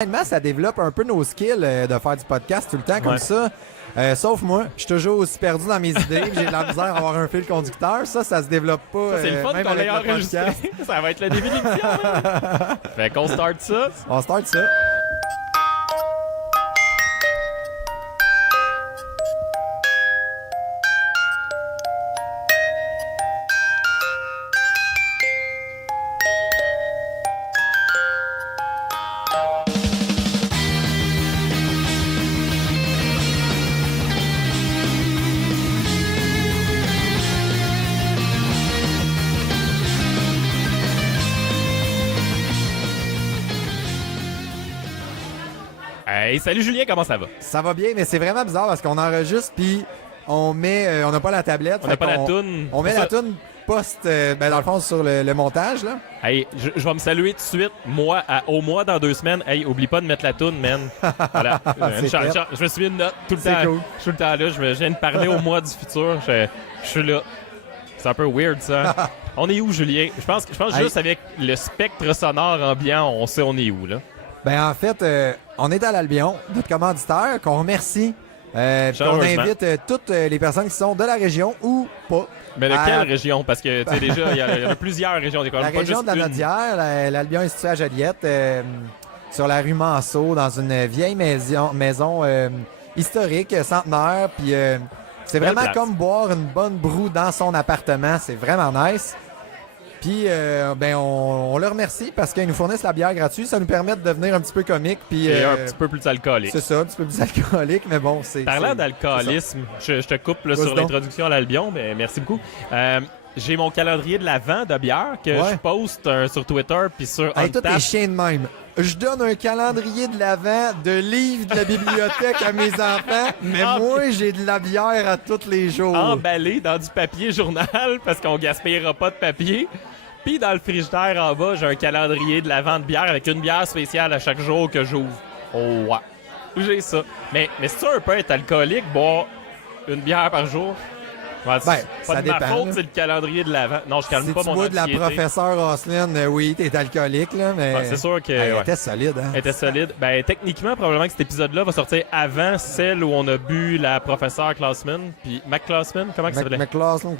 Honnêtement, ça développe un peu nos skills de faire du podcast tout le temps comme ça. Sauf moi, je suis toujours aussi perdu dans mes idées. J'ai de la misère à avoir un fil conducteur. Ça se développe pas. Ça, c'est le fun même qu'on avec l'ait le enregistré. podcast. Ça va être le début de l'émission. Fait qu'on start ça. On start ça. Hey, salut Julien, comment ça va? Ça va bien, mais c'est vraiment bizarre parce qu'on enregistre puis on met, on n'a pas la tablette. On n'a pas la toune. On met la toune post, dans le fond sur le montage là. Hey, je vais me saluer tout de suite. Moi, au mois dans 2 semaines, hey, oublie pas de mettre la toune, man. Voilà. Je me suis mis une note tout le temps. Cool. Je suis tout le temps là. Je viens de parler au mois du futur. Je suis là. C'est un peu weird, ça. On est où, Julien? Je pense juste avec le spectre sonore ambiant, on sait on est où, là. Ben en fait, on est à l'Albion, notre commanditaire, qu'on remercie. On invite toutes les personnes qui sont de la région ou pas. Mais de quelle région? Parce que, tu sais, déjà, il y a plusieurs régions. La région de la Nodière, l'Albion est situé à Joliette, sur la rue Manceau, dans une vieille maison historique, centenaire. Puis c'est vraiment comme boire une bonne broue dans son appartement. C'est vraiment nice. Puis, on le remercie parce qu'ils nous fournissent la bière gratuite. Ça nous permet de devenir un petit peu comique. Puis, et un petit peu plus alcoolique. C'est ça, un petit peu plus alcoolique, mais bon, c'est... Parlant d'alcoolisme, je te coupe là, sur l'introduction à l'Albion, mais merci beaucoup. J'ai mon calendrier de l'Avent de bière que je poste sur Twitter puis sur Hey, toi, t'es chien de même. Je donne un calendrier de l'Avent de livres de la bibliothèque à mes enfants, mais moi, j'ai de la bière à tous les jours. Emballé dans du papier journal parce qu'on gaspillera pas de papier. Puis dans le frigidaire en bas, j'ai un calendrier de l'Avent de bière avec une bière spéciale à chaque jour que j'ouvre. Oh, ouais. J'ai ça. Mais si tu un peu être alcoolique, boire une bière par jour... Ouais, pas ça de ma faute, c'est le calendrier de l'Avent. Non, je calme pas mon anxiété. Si tu bois de la professeure Osline, oui, t'es alcoolique, là, mais... c'est sûr que... Elle était solide, hein? Elle était solide. Ben, techniquement, probablement que cet épisode-là va sortir avant celle où on a bu la professeure Classman. Puis McClassman, comment ça s'appelait? McClassman.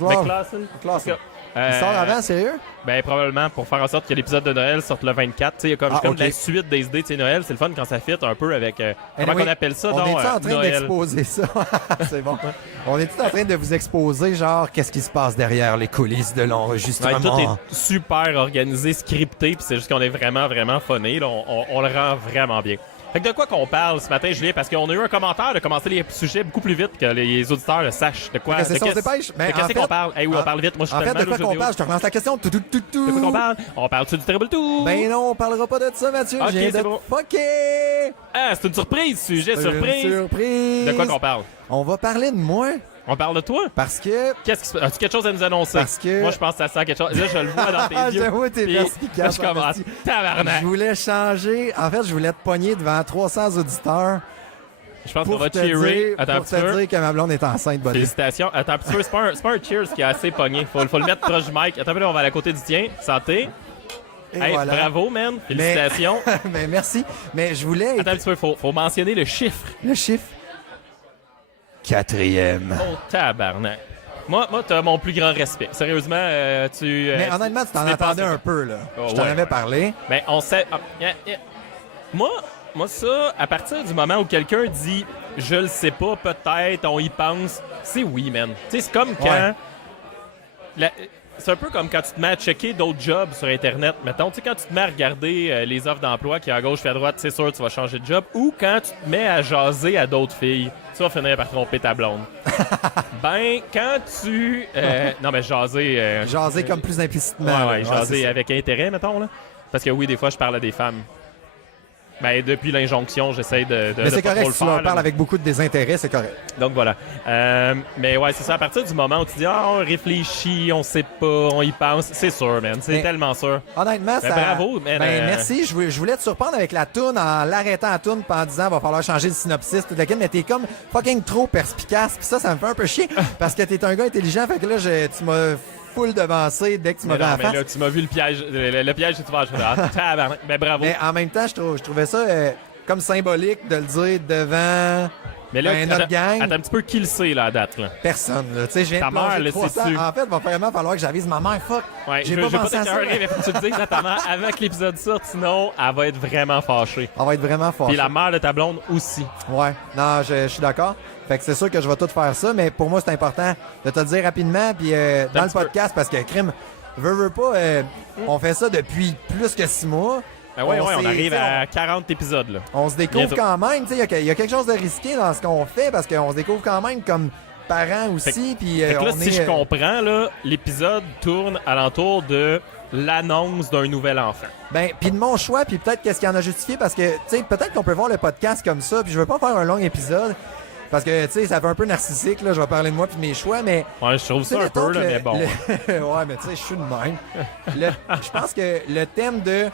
Il sort avant, sérieux? Ben, probablement, pour faire en sorte que l'épisode de Noël sorte le 24. Tu sais, il y a comme la suite des idées. Tu sais, Noël, c'est le fun quand ça fit un peu avec... comment on appelle ça, on est en train d'exposer ça? C'est bon. On est en train de vous exposer, genre, qu'est-ce qui se passe derrière les coulisses de l'enregistrement? Ouais, tout est super organisé, scripté, puis c'est juste qu'on est vraiment, vraiment funné. Là, on le rend vraiment bien. Fait que de quoi qu'on parle ce matin, Julien? Parce qu'on a eu un commentaire de commencer les sujets beaucoup plus vite que les auditeurs le sachent. De quoi? C'est ça, on se dépêche. Mais qu'est-ce qu'on parle? Hey, oui, on parle vite. Moi, je suis en fait, de quoi qu'on parle? Je te relance la question. De quoi qu'on parle? On parle-tu du Terrible Tour? Ben non, on parlera pas de ça, Mathieu. Ok, c'est bon. Fucké! Ah, c'est une surprise, sujet surprise. De quoi qu'on parle? On va parler de moi. On parle de toi? Parce que... As-tu quelque chose à nous annoncer? Parce que... Moi, je pense que ça sent quelque chose. Là, je le vois dans tes yeux. J'avoue, t'es perspicace. Je commence. Tabarnak. Je voulais changer. En fait, je voulais te pogner devant 300 auditeurs. Je pense qu'on va cheerer. Pour te dire que ma blonde est enceinte, buddy. Félicitations. Attends un petit peu, c'est pas un cheers qui est assez pogné. Faut le mettre proche du mic. Attends un peu, on va aller à côté du tien. Santé. Hey, voilà. Bravo, man. Félicitations. Mais merci. Mais je voulais... Attends un petit peu, faut mentionner le chiffre. Le chiffre? 4e. Oh, tabarnak. Moi, t'as mon plus grand respect. Sérieusement, mais honnêtement, tu t'en attendais un peu, là. Je t'en avais parlé. Mais on sait... Moi, ça, à partir du moment où quelqu'un dit « Je le sais pas, peut-être, on y pense », c'est oui, man. Tu sais, c'est comme quand... C'est un peu comme quand tu te mets à checker d'autres jobs sur Internet. Mettons, tu sais, quand tu te mets à regarder les offres d'emploi qui est à gauche puis à droite, c'est sûr tu vas changer de job. Ou quand tu te mets à jaser à d'autres filles, tu vas finir par tromper ta blonde. Ben, quand tu... non, mais jaser... jaser comme plus implicitement. Ouais, jaser avec intérêt, mettons, là. Parce que oui, des fois, je parle à des femmes. Ben, depuis l'injonction, j'essaie de mais c'est pas correct, trop le si faire. tu leur parles avec beaucoup de désintérêt, c'est correct. Donc voilà. Mais ouais, c'est ça. À partir du moment où tu dis on réfléchit, on sait pas, on y pense, c'est sûr, man. C'est tellement sûr. Honnêtement, ça... bravo, man. Merci. Je voulais te surprendre avec la toune en l'arrêtant la toune en disant va falloir changer le synopsis, tout mais t'es comme fucking trop perspicace. Puis ça me fait un peu chier parce que t'es un gars intelligent. Fait que là, tu m'as full devancé dès que tu m'as vu en face. Là, tu m'as vu le piège, le piège que tu vas ajouter. Mais bravo. Mais en même temps, je trouvais ça comme symbolique de le dire devant Mais là, notre gang. Attends un petit peu qui le sait, là, à date, là. Personne, là. Tu sais, je viens Ta de plonger mère, le 300. sais-tu? En fait, il va vraiment falloir que j'avise ma mère. Fuck. Ouais, J'ai je pas veux pensé à ça. t'écœurer, mais faut que tu te dises à ta mère avant que l'épisode sorte, sinon, elle va être vraiment fâchée. On va être vraiment fort. Puis la mère de ta blonde aussi. Ouais, non, je suis d'accord. Fait que c'est sûr que je vais tout faire ça, mais pour moi, c'est important de te le dire rapidement. Puis dans le podcast, parce que crime, veux pas, on fait ça depuis plus que 6 mois. Ben ouais, on arrive t'sais, à 40 épisodes, là. On se découvre Bientôt. quand même. Il y a quelque chose de risqué dans ce qu'on fait parce qu'on se découvre quand même comme parents aussi. Puis Fait que là, on si est, je comprends, là, l'épisode tourne alentour de l'annonce d'un nouvel enfant. Ben, puis de mon choix, puis peut-être qu'est-ce qu'il en a justifié parce que, tu sais, peut-être qu'on peut voir le podcast comme ça. Puis je veux pas faire un long épisode parce que, tu sais, ça fait un peu narcissique. Là, je vais parler de moi puis de mes choix, mais Ouais, je trouve ça un mettons peu, là, que mais bon. ouais, mais tu sais, je suis de même. Je pense que le thème de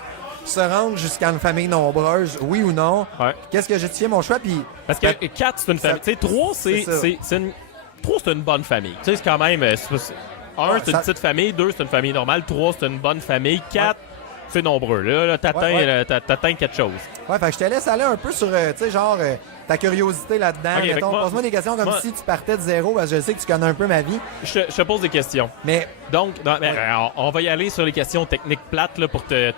se rendre jusqu'à une famille nombreuse, oui ou non, Ouais. qu'est-ce que j'ai justifié mon choix, puis... Parce que 4, c'est une famille. Tu sais, 3, c'est ça. c'est une bonne famille. Tu sais, c'est quand même. Un, c'est une petite famille. 2, c'est une famille normale. 3, c'est une bonne famille. 4, c'est nombreux. Là, t'atteins quelque chose. Ouais, fait que je te laisse aller un peu sur, tu sais, genre, ta curiosité là-dedans. Ok, Mettons, moi- pose-moi des questions comme moi- si tu partais de zéro, parce que je sais que tu connais un peu ma vie. Je te pose des questions. Mais, Donc, on va y aller sur les questions techniques plates là, pour te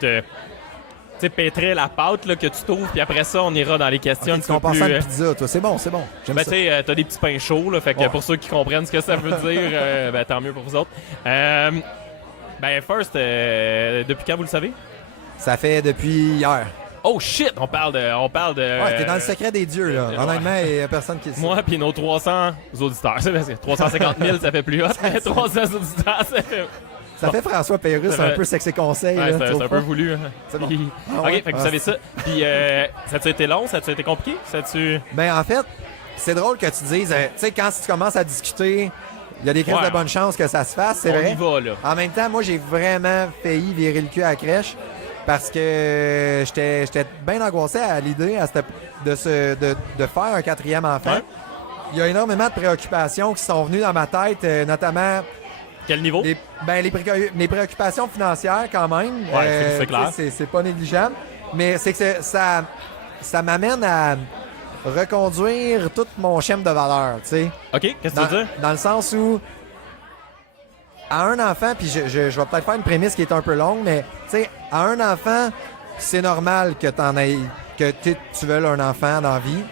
tu sais, pétrer la pâte là, que tu trouves, puis après ça, on ira dans les questions ok, un tu petit peu compares plus... ça à une pizza, toi. C'est bon, c'est bon. J'aime Ben, ça. tu sais, t'as des petits pains chauds, là, fait que Ouais. pour ceux qui comprennent ce que ça veut dire, ben, tant mieux pour vous autres. Ben, first, depuis quand vous le savez? Ça fait depuis hier. Oh shit! On parle de... Ouais, t'es dans le secret des dieux, là. ouais. Honnêtement, il y a personne qui le sait. Moi puis nos 300 auditeurs. C'est parce que 350 000, ça fait plus hot. 300 auditeurs, ça fait... Ça fait François Pérusse, Ça fait- un peu sexy conseil, Ouais, là. c'est trouves un peu pas? voulu. Hein. C'est bon. Puis- Ah OK, ouais? fait que Ah, vous savez ça. Puis, ça a-tu été long? Ça a-tu été compliqué? Ça a-tu... Ben, en fait, c'est drôle que tu dises, tu sais, quand tu commences à discuter, il y a des crises Ouais. de bonne chance que ça se fasse, c'est On vrai. y va, là. En même temps, moi, j'ai vraiment failli virer le cul à la crèche parce que j'étais bien angoissé à l'idée de faire un 4e enfant. Ouais. Il y a énormément de préoccupations qui sont venues dans ma tête, notamment Quel niveau? les préoccupations financières quand même. Ouais, c'est clair. Tu sais, c'est pas négligeable. Mais c'est que ça m'amène à reconduire tout mon schéma de valeur, tu sais. OK, qu'est-ce que tu veux dire? Dans le sens où, à un enfant, puis je vais peut-être faire une prémisse qui est un peu longue, mais tu sais, à un enfant, c'est normal que tu veuilles un enfant dans la vie.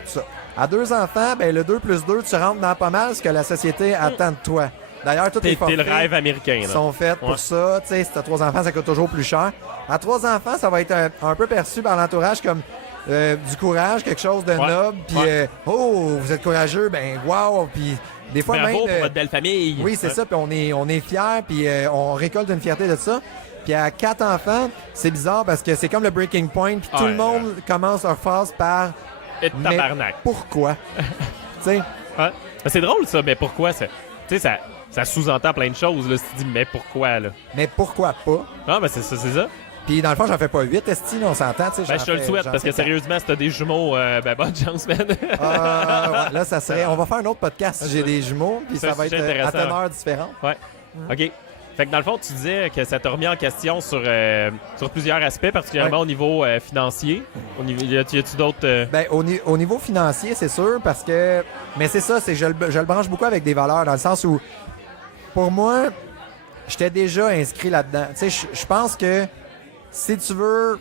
À 2 enfants, ben le 2 plus 2, tu rentres dans pas mal ce que la société attend de toi. D'ailleurs, tous les T'es le forfaits rêve américain, là. sont faits Ouais. pour ça. Tu sais, si t'as 3 enfants, ça coûte toujours plus cher. À 3 enfants, ça va être un peu perçu par l'entourage comme du courage, quelque chose de Ouais. noble. Puis, Ouais. oh, vous êtes courageux, ben wow. Puis, des fois Bravo même... pour votre belle famille. oui, c'est Ouais. ça. Puis on est fiers, puis on récolte une fierté de ça. Puis à 4 enfants, c'est bizarre parce que c'est comme le breaking point. Puis tout Ouais, le monde commence leur phrase par Et « Mais tabarnak. pourquoi? » Tu sais, Ouais. Ben, c'est drôle, ça, mais pourquoi? Tu sais, ça sous-entend plein de choses, là, si tu dis « mais pourquoi », là? mais pourquoi pas? Ah, ben c'est ça, c'est ça. Puis dans le fond, j'en fais pas 8, esti, on s'entend. tu sais, Ben, j'en je te le fais- souhaite, j'en parce fais que 4. sérieusement, si t'as des jumeaux, ben bonne chance, man. Ouais, là, ça serait. On va faire un autre podcast si j'ai des jumeaux, puis C'est ça un va être sujet à intéressant. teneur différente. Ouais. OK. Fait que dans le fond, tu disais que ça t'a remis en question sur plusieurs aspects, particulièrement Ouais. au niveau financier. Y a-tu d'autres... Ben, au niveau financier, c'est sûr, parce que. Mais c'est ça, je le branche beaucoup avec des valeurs, dans le sens où, pour moi, j'étais déjà inscrit là-dedans. Tu sais, je pense que si tu veux.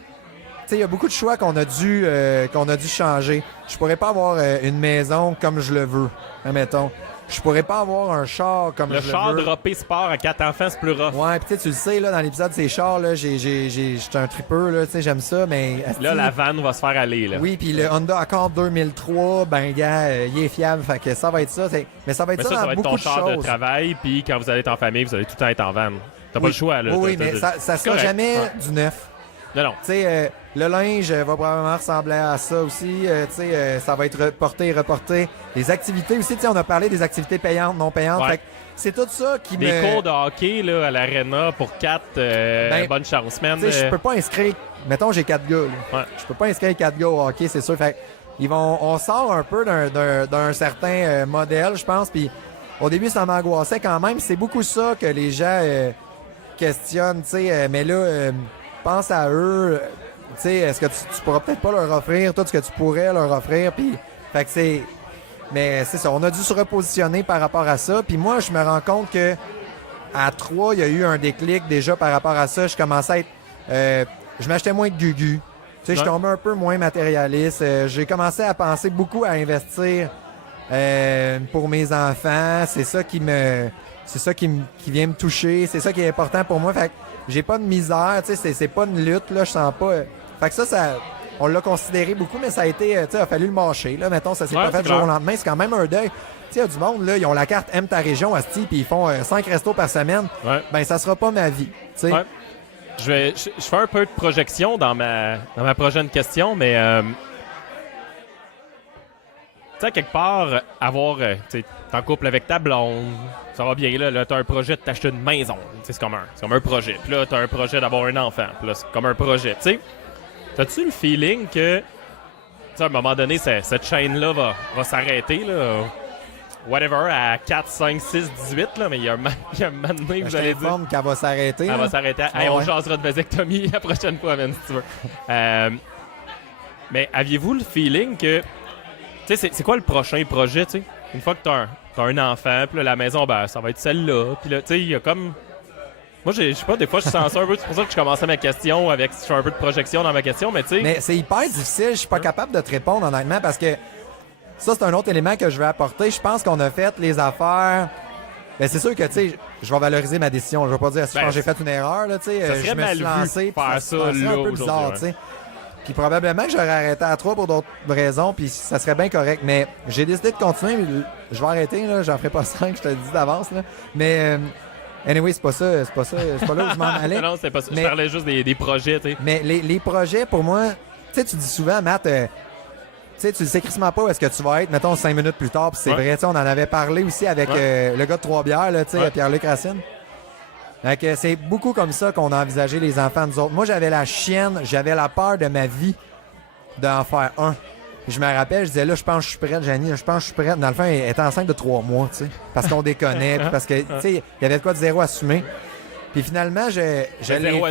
Tu sais, il y a beaucoup de choix qu'on a dû changer. Je pourrais pas avoir une maison comme je le veux, admettons. Je pourrais pas avoir un char comme Le je char le veux. droppé sport à 4 enfants, c'est plus rough. Ouais, pis tu le sais, là, dans l'épisode ces chars, là, j'étais un tripeux, là, tu sais, j'aime ça, mais... Là, la vanne va se faire aller, là. Oui, puis le Honda Accord 2003, ben, gars, il est fiable, fait que ça va être ça. Mais ça va être Mais ça ça dans va être beaucoup ton de char de choses. travail, puis quand vous allez être en famille, vous allez tout le temps être en vanne. T'as pas Oui. le choix, là. Oui, T'as- mais t'as- ça c'est sera correct. jamais Ouais. du neuf. Non, non. Tu sais, le linge va probablement ressembler à ça aussi. Tu sais, ça va être reporté. Les activités aussi, tu sais, on a parlé des activités payantes, non payantes. Ouais. Fait que c'est tout ça qui Des me... cours de hockey, là, à l'arena pour 4, Ben, bonne chance, man. Tu sais, je peux pas inscrire... Mettons, j'ai 4 gars, là. Ouais. Je peux pas inscrire 4 gars au hockey, c'est sûr. Fait que on sort un peu d'un certain modèle, je pense. Puis au début, ça m'angoissait quand même. C'est beaucoup ça que les gens questionnent, tu sais. Mais là, pense à eux. sais, est-ce que tu pourras peut-être pas leur offrir tout ce que tu pourrais leur offrir, puis fait que c'est... Mais c'est ça, on a dû se repositionner par rapport à ça, puis moi, je me rends compte que à 3, il y a eu un déclic déjà par rapport à ça. Je commençais à être... je m'achetais moins de gugu. Tu sais, je tombais un peu moins matérialiste. J'ai commencé à penser beaucoup à investir pour mes enfants. C'est ça qui vient me toucher. C'est ça qui est important pour moi. Fait que j'ai pas de misère. Tu sais, c'est pas une lutte, là. Je sens pas... Fait que ça... On l'a considéré beaucoup, mais ça a été... Tu sais, il a fallu le mâcher, là. Mettons, ça s'est pas fait du jour au lendemain. C'est quand même un deuil. Tu sais, il y a du monde, là, ils ont la carte Aime ta région, asti, puis ils font 5 restos par semaine. Ouais. Ben, ça sera pas ma vie, tu sais. Ouais. Je fais un peu de projection dans ma prochaine question, mais tu sais, quelque part, avoir, tu sais, t'es en couple avec ta blonde, ça va bien, là t'as un projet de t'acheter une maison, c'est comme un projet. Puis là, t'as un projet d'avoir un enfant, puis là, c'est comme un projet, tu sais. T'as-tu le feeling que, tu sais, à un moment donné, cette chaîne-là va s'arrêter, là, whatever, à 4, 5, 6, 18, là, mais il y a un moment donné que vous allez dire... qu'elle va s'arrêter. Elle va s'arrêter. Hey, on jasera de vasectomie la prochaine fois, même, si tu veux. Mais aviez-vous le feeling que... Tu sais, c'est quoi le prochain projet, tu sais? Une fois que t'as un enfant, puis là, la maison, ben, ça va être celle-là. Puis là, tu sais, il y a comme... Moi, je sais pas, des fois, je sens ça un peu. C'est pour ça que je commençais ma question avec... Je fais un peu de projection dans ma question, mais tu sais... Mais c'est hyper difficile. Je suis pas capable de te répondre, honnêtement, parce que... Ça, c'est un autre élément que je vais apporter. Je pense qu'on a fait les affaires... Ben, c'est sûr que, tu sais, je vais valoriser ma décision. Je vais pas dire si j'ai fait une erreur, là, tu sais. Je me suis lancé, faire ça, là, un peu bizarre, tu sais. Puis probablement que j'aurais arrêté à 3 pour d'autres raisons, puis ça serait bien correct. Mais j'ai décidé de continuer. Mais je vais arrêter, là. J'en ferai pas 5, je te le dis d'avance, là. Mais... anyway, c'est pas là où je m'en allais. Non, c'est pas ça. Je parlais juste des projets, tu sais. Mais les projets, pour moi... Tu sais, tu dis souvent, Matt... Tu sais, tu ne sais crissement pas où est-ce que tu vas être, mettons, 5 minutes plus tard, puis c'est vrai, tu sais, on en avait parlé aussi avec le gars de Trois-Bières, là, tu sais, Pierre-Luc Racine. Donc, c'est beaucoup comme ça qu'on a envisagé les enfants, nous autres. Moi, j'avais la chienne, j'avais la peur de ma vie d'en faire un. Je me rappelle, je disais, là, je pense que je suis prête, Janie, je pense que je suis prête. Dans le fond, elle était enceinte de 3 mois, tu sais, parce qu'on déconnait, puis parce que, tu sais, il y avait de quoi de zéro assumé. Puis finalement, je l'ai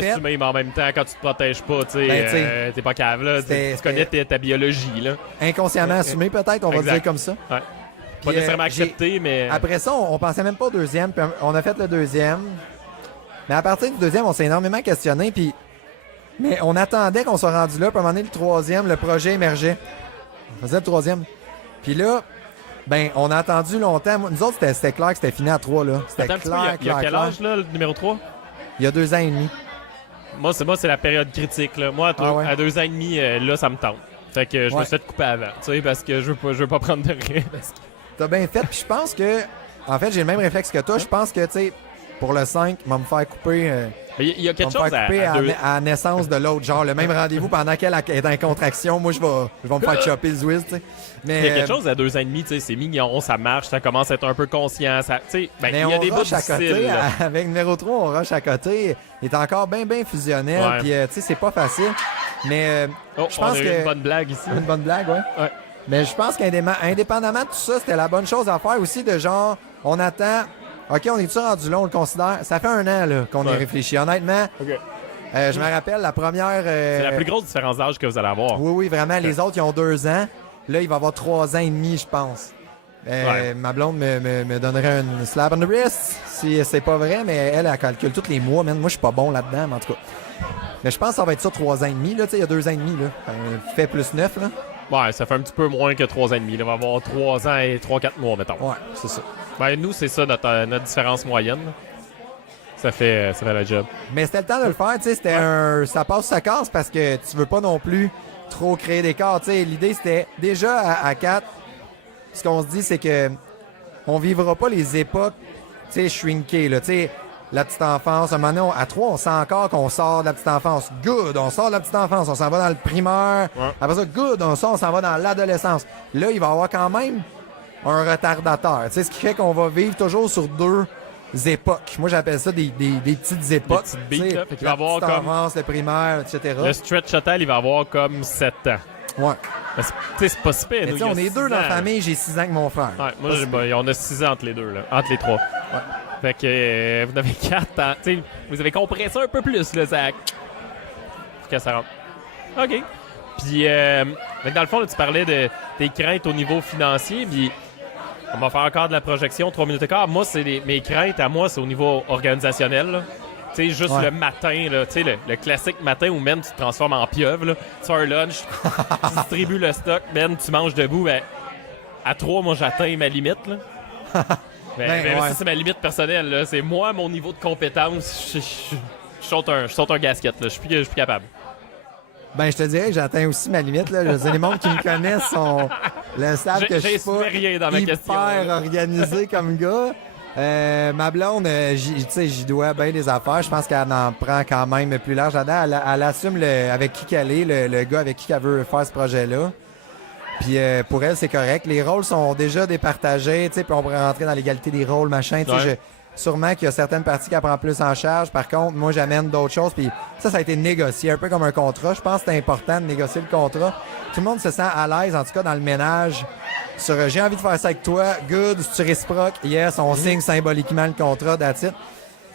fait. Assumé, mais en même temps, quand tu te protèges pas, tu sais, t'es pas cave, là. Tu connais ta biologie, là. Inconsciemment assumé, peut-être, on va dire comme ça. Ouais. Pas nécessairement accepté, mais... Après ça, on pensait même pas au deuxième, puis on a fait le deuxième. Mais à partir du deuxième, on s'est énormément questionné, puis... Mais on attendait qu'on soit rendu là, puis à un moment donné, le troisième, le projet émergeait. On faisait le troisième. Puis là, ben, on a attendu longtemps. Nous autres, c'était clair que c'était fini à 3, là. C'était clair. Il y a quel âge, là, le numéro 3? Il y a 2 ans et demi. Moi, c'est la période critique, là. Moi, à 2 ans et demi, là, ça me tente. Fait que je me suis fait couper avant, tu sais, parce que je veux pas prendre de risque. T'as bien fait, puis je pense que... En fait, j'ai le même réflexe que toi. Je pense que, tu sais, pour le 5, on va me faire couper... Il y a quelque chose à naissance de l'autre, genre le même rendez-vous pendant qu'elle est en contraction. Moi, je vais me faire chopper le Zwiz, tu sais. Mais il y a quelque chose à 2 ans et demi, tu sais, c'est mignon, ça marche, ça commence à être un peu conscient, ça, tu sais, ben, il y a des bouts difficiles. Avec numéro 3, on rush à côté. Il est encore bien fusionnel, puis tu sais, c'est pas facile. Mais je pense que une bonne blague ici. Une bonne blague, ouais. Mais je pense qu'indépendamment de tout ça, c'était la bonne chose à faire aussi, de genre, on attend. OK, on est-tu rendu là, on le considère? Ça fait 1 an là, qu'on y réfléchit. Honnêtement, je me rappelle la première... C'est la plus grosse différence d'âge que vous allez avoir. Oui, vraiment. Les autres, ils ont 2 ans. Là, il va avoir 3 ans et demi, je pense. Ma blonde me donnerait une slap on the wrist si c'est pas vrai, mais elle calcule tous les mois. Moi, je suis pas bon là-dedans, mais en tout cas. Mais je pense que ça va être ça 3 ans et demi. Là, il y a 2 ans et demi. Là. Fait plus 9. Là. Ouais, ça fait un petit peu moins que 3 ans et demi. Là. On va avoir 3 ans et 3-4 mois, mettons. Ouais, c'est ça. Ben, nous, c'est ça notre différence moyenne. Ça fait la job. Mais c'était le temps de le faire, tu sais, c'était ça passe, ça casse, parce que tu veux pas non plus trop créer d'écart, tu sais. L'idée, c'était déjà à 4, ce qu'on se dit, c'est que on vivra pas les époques, tu sais, shrinkées, là, tu sais, la petite enfance. À un moment donné, à 3, on sent encore qu'on sort de la petite enfance. Good, on sort de la petite enfance, on s'en va dans le primaire. Après ça, good, on s'en va dans l'adolescence. Là, il va y avoir quand même un retardateur. Tu sais, ce qui fait qu'on va vivre toujours sur 2 époques. Moi, j'appelle ça des petites époques. Des petites beats, là. Fait qu'il va avoir comme... enfance, le primaire, etc. Le stretch total, il va avoir comme 7 ans. Ouais. Tu sais, c'est pas si pire. Nous, on est 2 dans la famille, j'ai 6 ans que mon frère. Ouais, moi, on a 6 ans entre les 2, là. Entre les 3. Ouais. Fait que vous avez 4 ans. Tu sais, vous avez compressé un peu plus, là, ça... Faut que ça rentre. OK. Puis, dans le fond, là, tu parlais de tes craintes au niveau financier, puis on va faire encore de la projection, 3 minutes et quart. Moi, mes craintes à moi, c'est au niveau organisationnel, là. Tu sais, juste le matin, là, tu sais, le classique matin où, man, tu te transformes en pieuvre, là. Tu fais un lunch, tu distribues le stock, man, tu manges debout, ben, à 3, moi, j'atteins ma limite, là. Ça, c'est ma limite personnelle, là. C'est moi, mon niveau de compétence, je saute un gasket, là. Je suis plus capable. Ben, je te dirais que j'atteins aussi ma limite, là. Je sais, les mondes qui me connaissent le savent que je suis pas rien dans ma hyper organisé comme gars. Ma blonde, j'y dois bien des affaires. Je pense qu'elle en prend quand même plus large là-dedans. Elle assume avec qui qu'elle est, le gars avec qui elle veut faire ce projet-là. Puis pour elle, c'est correct. Les rôles sont déjà départagés, puis on pourrait rentrer dans l'égalité des rôles, machin. Sûrement qu'il y a certaines parties qu'elle prend plus en charge. Par contre, moi, j'amène d'autres choses. Puis ça a été négocié, un peu comme un contrat. Je pense que c'est important de négocier le contrat. Tout le monde se sent à l'aise, en tout cas dans le ménage. Sur j'ai envie de faire ça avec toi, good, tu réciproques, yes, on signe symboliquement le contrat, that's it.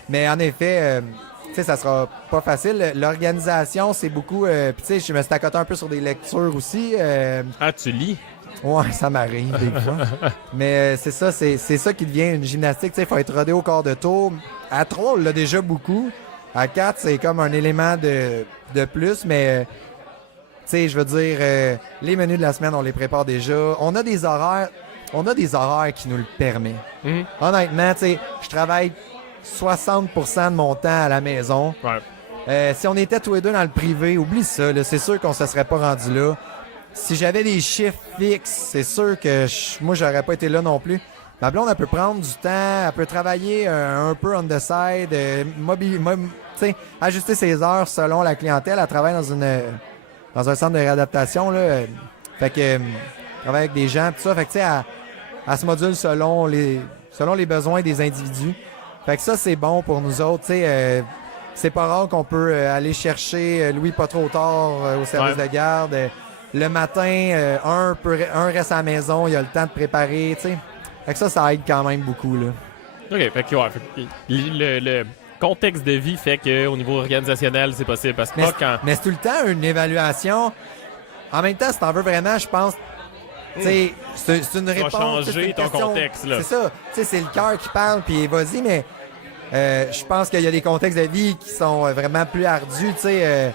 Mais en effet, tu sais, ça sera pas facile. L'organisation, c'est beaucoup. Puis tu sais, je me suis accoté un peu sur des lectures aussi. Ah, tu lis? Ouais, ça m'arrive des fois. Mais c'est ça qui devient une gymnastique. Tu sais, il faut être rodé au quart de tour. À 3, on l'a déjà beaucoup. À 4, c'est comme un élément de plus, mais tu sais, je veux dire, les menus de la semaine, on les prépare déjà. On a des horaires qui nous le permettent. Honnêtement, tu sais, je travaille 60% de mon temps à la maison. Ouais. Si on était tous les deux dans le privé, oublie ça, là, c'est sûr qu'on se serait pas rendu là. Si j'avais des chiffres fixes, c'est sûr que moi, j'aurais pas été là non plus. Ma blonde, elle peut prendre du temps, elle peut travailler un peu on the side, ajuster ses heures selon la clientèle. Elle travaille dans un centre de réadaptation, là. Fait que elle travaille avec des gens, tout ça. Fait que, tu sais, elle se module selon les besoins des individus. Fait que ça, c'est bon pour nous autres, tu sais. C'est pas rare qu'on peut aller chercher Louis pas trop tard au service de garde. Le matin, un reste à la maison, il a le temps de préparer, tu sais. Fait que ça aide quand même beaucoup, là. OK, fait que, le contexte de vie fait qu'au niveau organisationnel, c'est possible. Parce que mais c'est tout le temps une évaluation. En même temps, si t'en veux vraiment, je pense, tu sais, c'est une réponse. Tu vas changer ton contexte, là. C'est ça. Tu sais, c'est le cœur qui parle, puis vas-y, mais je pense qu'il y a des contextes de vie qui sont vraiment plus ardus, tu sais.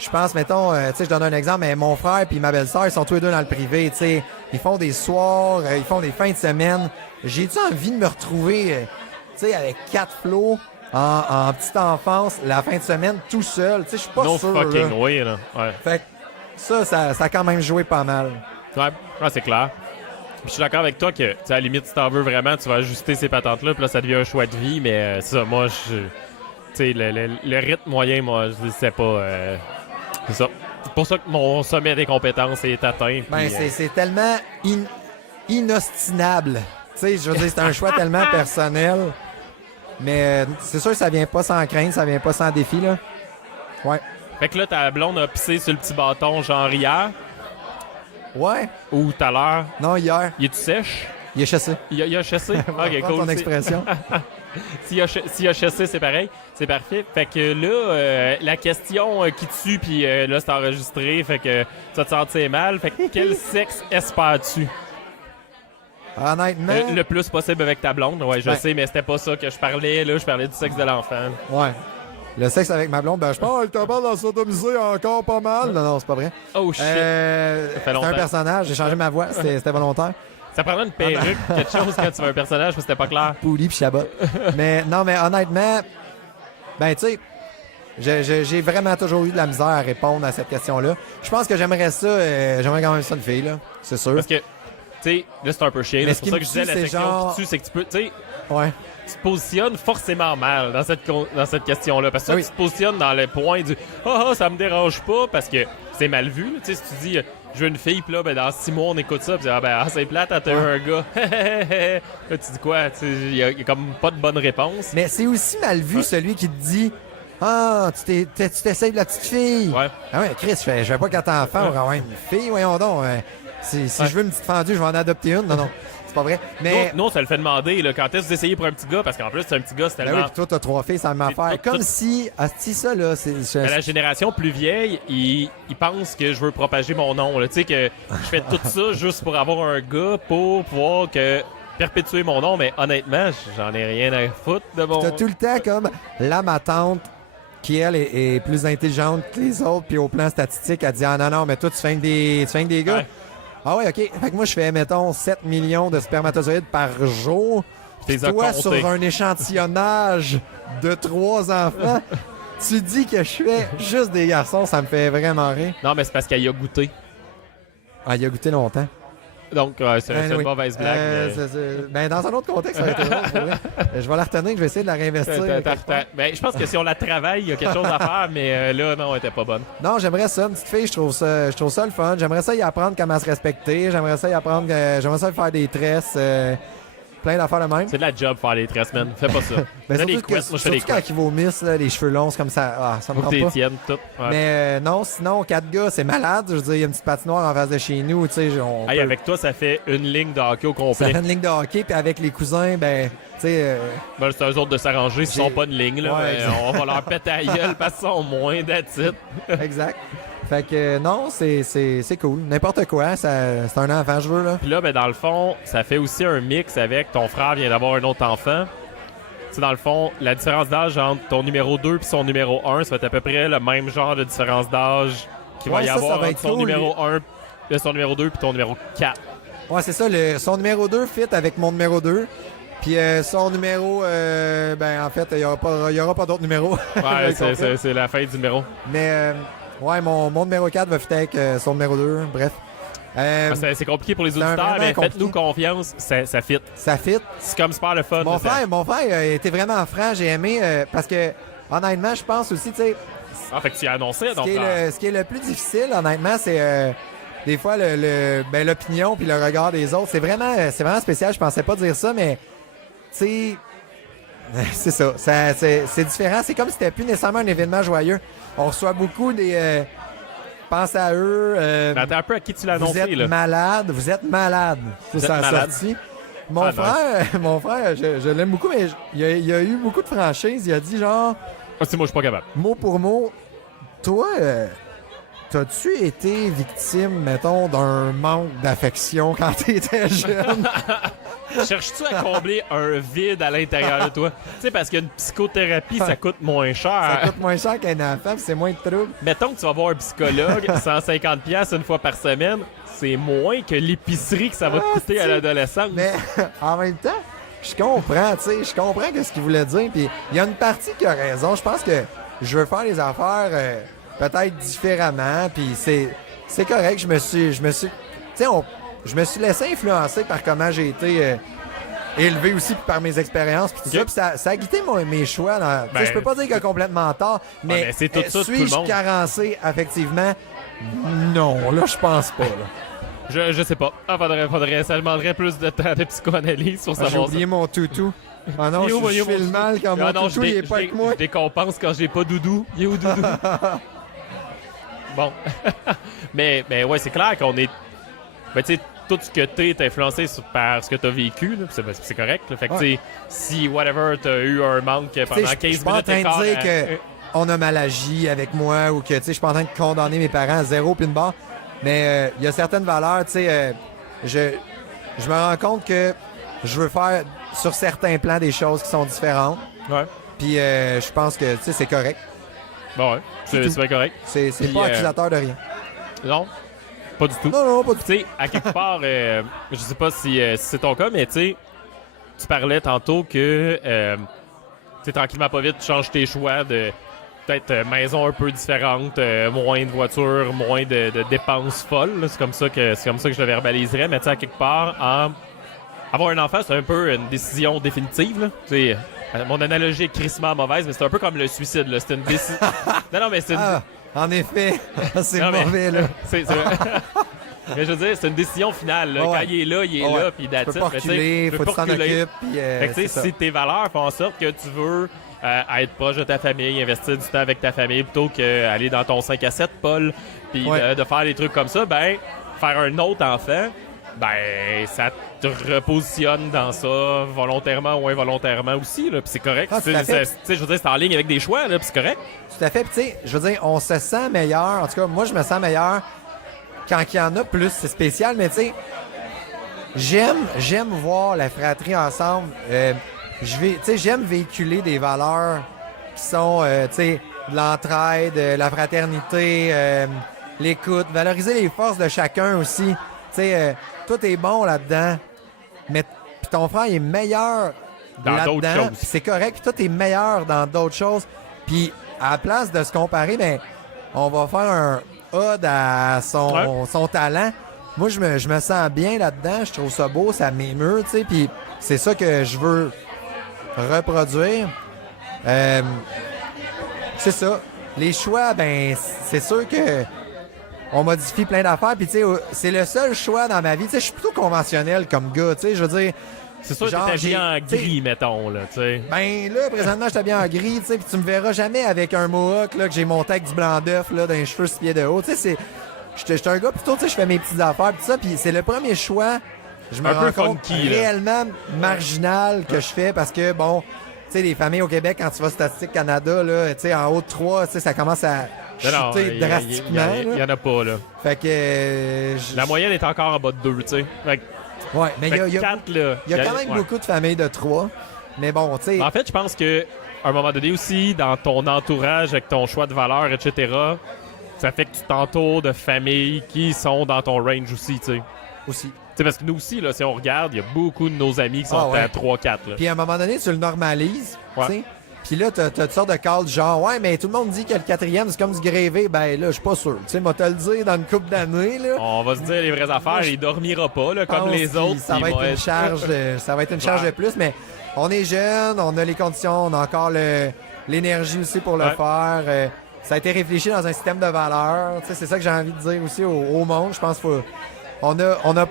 Je pense, mettons, tu sais, je donne un exemple, mais mon frère et ma belle-sœur, ils sont tous les deux dans le privé, tu sais. Ils font des soirs, ils font des fins de semaine. J'ai-tu envie de me retrouver, tu sais, avec 4 flots en petite enfance, la fin de semaine, tout seul? Tu sais, je suis pas sûr, no fucking là. way, là. Ouais. Fait que ça a quand même joué pas mal. Ouais, c'est clair. Puis je suis d'accord avec toi que, tu sais, à la limite, si t'en veux vraiment, tu vas ajuster ces patentes-là, puis là, ça devient un choix de vie, mais ça, moi, tu sais, le rythme moyen, moi, je sais pas... c'est ça. C'est pour ça que mon sommet des compétences est atteint. Ben, c'est tellement inostinable. Tu sais, je veux dire, c'est un choix tellement personnel. Mais c'est sûr que ça vient pas sans crainte, ça vient pas sans défi, là. Ouais. Fait que là, ta blonde a pissé sur le petit bâton genre hier. Ouais. Ou tout à l'heure. Non, hier. Il est-tu sèche? Il a chassé. Il a chassé? Ok, cool. Ton expression. S'il a chassé, c'est pareil. C'est parfait. Fait que là, la question qui tue, puis là, c'est enregistré. Fait que tu vas te sentir mal. Fait que quel sexe espères-tu? Honnêtement. Le plus possible avec ta blonde. Ouais, je sais, mais c'était pas ça que je parlais. Là, je parlais du sexe de l'enfant. Ouais. Le sexe avec ma blonde, ben je pense qu'elle t'a pas dans sodomiser encore pas mal. Non, c'est pas vrai. Oh shit. C'est un personnage, j'ai changé ma voix, c'était volontaire. Ça prendrait une perruque, quelque chose quand tu veux un personnage, mais c'était pas clair. Pouli pis Chabot. mais honnêtement, ben tu sais, j'ai vraiment toujours eu de la misère à répondre à cette question-là. Je pense que j'aimerais j'aimerais quand même ça une fille, là, c'est sûr. Parce que, tu sais, là c'est un peu chiant, c'est pour ça que je disais la section genre... qui tue, c'est que tu peux, tu sais... Ouais. Tu te positionnes forcément mal dans cette question-là. Parce que tu te positionnes dans le point du « Ah, ça me dérange pas » parce que c'est mal vu. Tu sais, si tu dis « Je veux une fille », puis là, ben, dans 6 mois, on écoute ça, puis c'est plate, t'as eu un gars. Là, tu dis quoi? Il y a comme pas de bonne réponse. Mais c'est aussi mal vu celui qui te dit « Ah, tu t'essayes de la petite fille. » Ouais. Ah ouais, Chris, je vais pas qu'à t'enfant, on va avoir une fille, voyons donc. Si je veux une petite fendue, je vais en adopter une. Non, c'est pas vrai. Mais Non, ça le fait demander, là, quand est-ce que vous essayez pour un petit gars, parce qu'en plus, c'est un petit gars, c'est ben tellement... oui, puis toi, t'as 3 filles, ça m'a affaire. Comme si, ça, là, Mais la génération plus vieille, ils pensent que je veux propager mon nom. Tu sais, que je fais tout ça juste pour avoir un gars, pour pouvoir perpétuer mon nom, mais honnêtement, j'en ai rien à foutre de mon... t'as tout le temps comme ma tante qui, elle, est plus intelligente que les autres, puis au plan statistique, elle dit « Ah non, mais toi, tu fais que des gars. Ouais. Ah ouais, OK. Fait que moi, je fais, mettons, 7 millions de spermatozoïdes par jour. Puis toi, sur un échantillonnage de 3 enfants, tu dis que je fais juste des garçons, ça me fait vraiment rire. Non, mais c'est parce qu'elle y a goûté. Ah, il a goûté longtemps. Donc, c'est une mauvaise blague. Ben, dans un autre contexte, ça aurait été drôle, pour vrai. Je vais la retenir, je vais essayer de la réinvestir. Ben, je pense que si on la travaille, il y a quelque chose à faire, mais là, non, elle était pas bonne. Non, j'aimerais ça, une petite fille, je trouve ça le fun. J'aimerais ça y apprendre comment se respecter. J'aimerais ça y faire des tresses. Plein d'affaires de même. C'est de la job faire les tresses, man. Fais pas ça. Ben, Fais des surtout couettes, moi je fais des quand couettes. ils vomissent, là, les cheveux longs, c'est comme ça. Ça me Faut rend que pas. t'es tiennes, tout. Ouais. Mais non, sinon, 4 gars, c'est malade. Je veux dire, il y a une petite patinoire en face de chez nous. Tu sais, Avec toi, ça fait une ligne de hockey au ça complet. fait une ligne de hockey, puis avec les cousins, ben, tu sais. Ben, c'est eux autres de s'arranger s'ils sont pas une ligne. Là, Ouais, mais on va leur péter à gueule parce qu'ils sont moins d'attitude. Exact. Fait que non, c'est cool. N'importe quoi, c'est un enfant, je veux, là. Puis là, ben, dans le fond, ça fait aussi un mix avec ton frère vient d'avoir un autre enfant. Tu sais, dans le fond, la différence d'âge entre ton numéro 2 et son numéro 1, ça va être à peu près le même genre de différence d'âge qu'il va y avoir va entre être son cool, numéro 1, son numéro 2 et ton numéro 4. Ouais, c'est ça. Son numéro 2 fit avec mon numéro 2. Puis son numéro, ben, en fait, il y aura pas d'autres numéros. Ouais, c'est la fin du numéro. Mais, ouais, mon numéro 4 va fitter avec son numéro 2. Bref. C'est compliqué pour les auditeurs, mais faites-nous confiance, ça fit. Ça fit. C'est comme super le fun. Mon frère était vraiment franc. J'ai aimé parce que, honnêtement, je pense aussi, tu sais. Ah, fait que tu as annoncé, donc. Ce qui est le plus difficile, honnêtement, c'est des fois l'opinion puis le regard des autres. C'est vraiment spécial. Je pensais pas dire ça, mais, tu sais. C'est ça. C'est différent. C'est comme si c'était plus nécessairement un événement joyeux. On reçoit beaucoup des. Pense à eux. Attends un peu à qui tu l'as annoncé, là. Vous êtes malade. Ça a sorti. Mon frère, je l'aime beaucoup, mais il a eu beaucoup de franchises. Il a dit genre. Ah, c'est moi, je suis pas capable. Mot pour mot, toi, t'as-tu été victime, mettons, d'un manque d'affection quand t'étais jeune? Cherches-tu à combler un vide à l'intérieur de toi? Tu sais, parce qu'une psychothérapie, ça coûte moins cher. Ça coûte moins cher qu'un enfant, puis c'est moins de trouble. Mettons que tu vas voir un psychologue, 150$ une fois par semaine, c'est moins que l'épicerie que ça va te coûter à l'adolescence. Mais en même temps, je comprends, tu sais, je comprends ce qu'il voulait dire, puis il y a une partie qui a raison. Je pense que je veux faire les affaires peut-être différemment, puis c'est correct. Je me suis, tu sais, je me suis laissé influencer par comment j'ai été élevé aussi, puis par mes expériences, puis tout ça. Puis ça a guidé mes choix. Je peux pas dire qu'il a complètement tort, mais, c'est tout ça, suis-je tout le monde. carencé affectivement? Non, là, je pense pas. Là. Je sais pas. Ça demanderait plus de temps de psychoanalyse sur J'ai savoir oublié mon toutou. Ah non, je fais le mal quand mon toutou, il est pas avec moi. Je décompense quand j'ai pas Doudou. Il est où, Doudou? Bon. mais ouais, c'est clair qu'on est... Ben, tu sais, tout ce que t'es influencé par ce que t'as vécu, là, c'est correct. Là. Fait que, tu sais, si, whatever, t'as eu un manque pendant 15 minutes... Je suis pas en train de dire qu'on a mal agi avec moi ou que, tu sais, je suis pas en train de condamner mes parents à zéro puis une barre. Mais il y a certaines valeurs, tu sais, je me rends compte que je veux faire sur certains plans des choses qui sont différentes. Ouais. Puis je pense que, tu sais, c'est correct. Bon, ouais, c'est bien correct. C'est pas accusateur de rien. Non, pas du tout. Non, pas du tout. Tu sais, à quelque part, je sais pas si c'est ton cas, mais tu sais, tu parlais tantôt que, tu sais, tranquillement pas vite, tu changes tes choix de peut-être maison un peu différente, moins de voitures, moins de dépenses folles. Là. C'est comme ça que je le verbaliserais. Mais tu sais, à quelque part, avoir un enfant, c'est un peu une décision définitive. Là. Tu sais, mon analogie est crissement mauvaise, mais c'est un peu comme le suicide. Là. C'est une décision. non, mais c'est une... en effet, c'est mauvais, là. Mais je veux dire, c'est une décision finale. Là. Ouais. Quand il est là, puis that's it. Tu peux pas reculer, faut que tu t'en occupes. Fait que, si tes valeurs font en sorte que tu veux être proche de ta famille, investir du temps avec ta famille plutôt qu'aller dans ton 5 à 7, Paul, puis de faire des trucs comme ça, ben faire un autre enfant, ben, ça te repositionne dans ça volontairement ou involontairement aussi, là. Puis c'est correct. Tout à fait. Tu sais, je veux dire, c'est en ligne avec des choix, là, puis c'est correct. Tout à fait. Puis, tu sais, je veux dire, on se sent meilleur. En tout cas, moi, je me sens meilleur quand il y en a plus. C'est spécial, mais tu sais, j'aime voir la fratrie ensemble. J'aime véhiculer des valeurs qui sont, tu sais, l'entraide, la fraternité, l'écoute, valoriser les forces de chacun aussi. Tu sais, tout est bon là-dedans, mais puis ton frère il est meilleur dans d'autres là-dedans. choses. C'est correct, puis toi, est meilleur dans d'autres choses. Puis à la place de se comparer, ben, on va faire un ode à son talent. Moi, je me sens bien là-dedans. Je trouve ça beau, ça m'émeut, tu sais. Puis c'est ça que je veux reproduire. C'est ça. Les choix, ben, c'est sûr que on modifie plein d'affaires. Puis, tu sais, c'est le seul choix dans ma vie. Tu sais, je suis plutôt conventionnel comme gars. Tu sais, je veux dire. C'est sûr que t'es habillé en gris, mettons, là, tu sais. Ben, là, présentement, je suis habillé en gris, tu sais. Puis, tu me verras jamais avec un mohawk, là, que j'ai monté avec du blanc d'œuf, là, dans les cheveux 6 pieds de haut. Tu sais, je suis un gars plutôt, tu sais, je fais mes petites affaires. Puis, ça, puis c'est le premier choix. Je me rends compte réellement marginal que je fais parce que, bon, tu sais, les familles au Québec, quand tu vas Statistique Canada, là, tu sais, en haut de 3, tu sais, ça commence à chuter drastiquement. Il y en a pas, là. Fait que... La moyenne est encore en bas de 2, tu sais. Ouais, mais il y a quand même beaucoup de familles de 3. Mais bon, tu sais... En fait, je pense que à un moment donné aussi, dans ton entourage, avec ton choix de valeurs, etc., ça fait que tu t'entoures de familles qui sont dans ton range aussi, tu sais. Aussi. T'sais, parce que nous aussi, là, si on regarde, il y a beaucoup de nos amis qui sont à 3-4. Puis à un moment donné, tu le normalises, ouais. tu sais. Puis là, t'as toutes sortes de calls du genre, ouais, mais tout le monde dit que le 4e, c'est comme du grévé. Ben là, je suis pas sûr. Tu sais, moi, te le dire dans une couple d'années, là. On va se dire les vraies affaires, il dormira pas, là, comme les autres. Ça va être une charge, ça va être une charge de plus, mais on est jeune, on a les conditions, on a encore l'énergie aussi pour le faire. Ça a été réfléchi dans un système de valeurs. Tu sais, c'est ça que j'ai envie de dire aussi au monde. Je pense qu'on a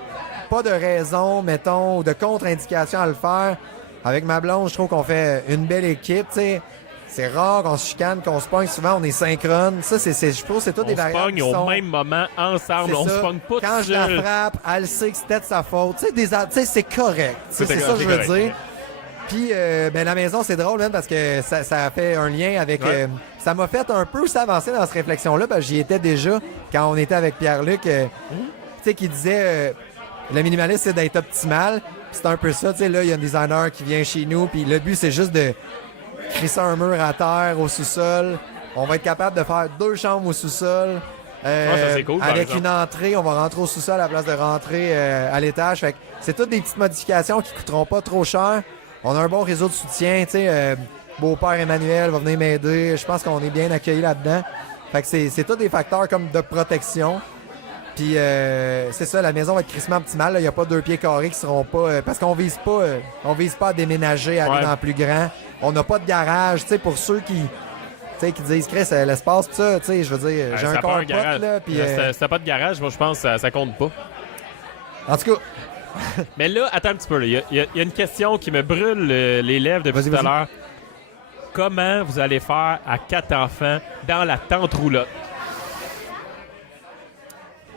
pas de raison, mettons, ou de contre-indication à le faire. Avec ma blonde, je trouve qu'on fait une belle équipe, tu sais. C'est rare qu'on se chicane, qu'on se pogne. Souvent, on est synchrone. Ça, je trouve que c'est tout des variables qui sont... On se pogne au même moment, ensemble. On se pogne pas tout seul. Quand je la frappe, elle sait que c'était de sa faute. Tu sais, c'est correct. C'est ça que je veux dire. Puis, ben, la maison, c'est drôle, même, parce que ça a fait un lien avec... ça m'a fait un peu aussi avancer dans cette réflexion-là, parce que j'y étais déjà quand on était avec Pierre-Luc, tu sais, qui disait... le minimaliste, c'est d'être optimal. C'est un peu ça, tu sais, là, il y a un designer qui vient chez nous, puis le but, c'est juste de crisser un mur à terre, au sous-sol. On va être capable de faire 2 chambres au sous-sol. Ça, c'est cool, avec une entrée, on va rentrer au sous-sol à la place de rentrer à l'étage. Fait que c'est toutes des petites modifications qui coûteront pas trop cher. On a un bon réseau de soutien, tu sais. Beau-père Emmanuel va venir m'aider. Je pense qu'on est bien accueillis là-dedans. Fait que c'est tous des facteurs comme de protection. Puis c'est ça, la maison va être crissement optimale. Il n'y a pas 2 pieds carrés qui seront pas... parce qu'on vise pas à déménager, à aller dans le plus grand. On n'a pas de garage. Tu sais, pour ceux qui disent, Chris, l'espace, pis ça, tu sais, je veux dire, j'ai un corps pote, là. Puis, si t'as pas de garage, moi, je pense que ça compte pas. En tout cas... Mais là, attends un petit peu. Il y a une question qui me brûle les lèvres depuis tout à l'heure. Comment vous allez faire à 4 enfants dans la tente roulotte?